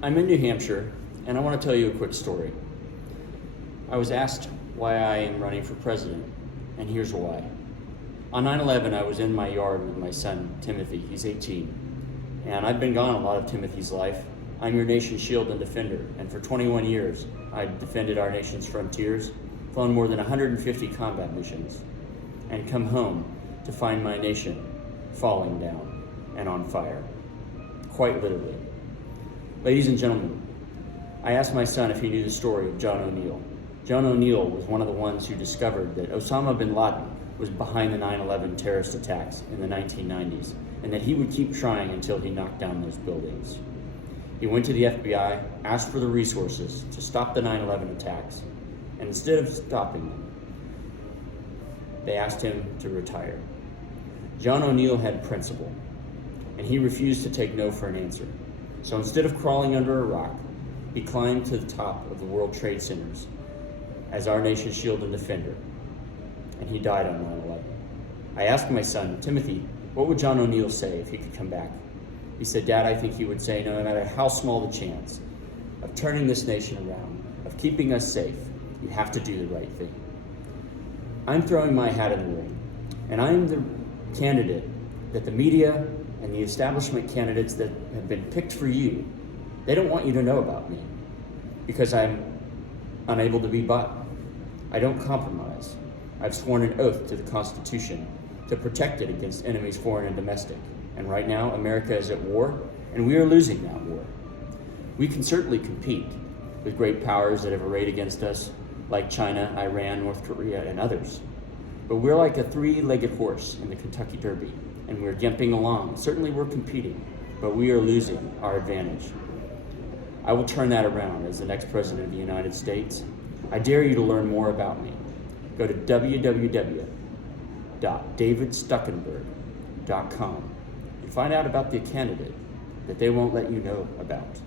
I'm in New Hampshire, and I want to tell you a quick story. I was asked why I am running for president, and here's why. On 9/11, I was in my yard with my son, Timothy. He's 18, and I've been gone a lot of Timothy's life. I'm your nation's shield and defender, and for 21 years, I defended our nation's frontiers, flown more than 150 combat missions, and come home to find my nation falling down and on fire, quite literally. Ladies and gentlemen, I asked my son if he knew the story of John O'Neill. John O'Neill was one of the ones who discovered that Osama bin Laden was behind the 9/11 terrorist attacks in the 1990s, and that he would keep trying until he knocked down those buildings. He went to the FBI, asked for the resources to stop the 9/11 attacks, and instead of stopping them, they asked him to retire. John O'Neill had principle, and he refused to take no for an answer. So instead of crawling under a rock, he climbed to the top of the World Trade Centers as our nation's shield and defender, and he died on 9/11. I asked my son, Timothy, what would John O'Neill say if he could come back? He said, Dad, I think he would say, no matter how small the chance of turning this nation around, of keeping us safe, you have to do the right thing. I'm throwing my hat in the ring, and I'm the candidate that the media and the establishment candidates that have been picked for you, they don't want you to know about me because I'm unable to be bought. I don't compromise. I've sworn an oath to the Constitution to protect it against enemies foreign and domestic. And right now, America is at war, and we are losing that war. We can certainly compete with great powers that have arrayed against us, like China, Iran, North Korea, and others. But we're like a three-legged horse in the Kentucky Derby, and we're gimping along. Certainly we're competing, but we are losing our advantage. I will turn that around as the next president of the United States. I dare you to learn more about me. Go to www.davidstuckenberg.com and find out about the candidate that they won't let you know about.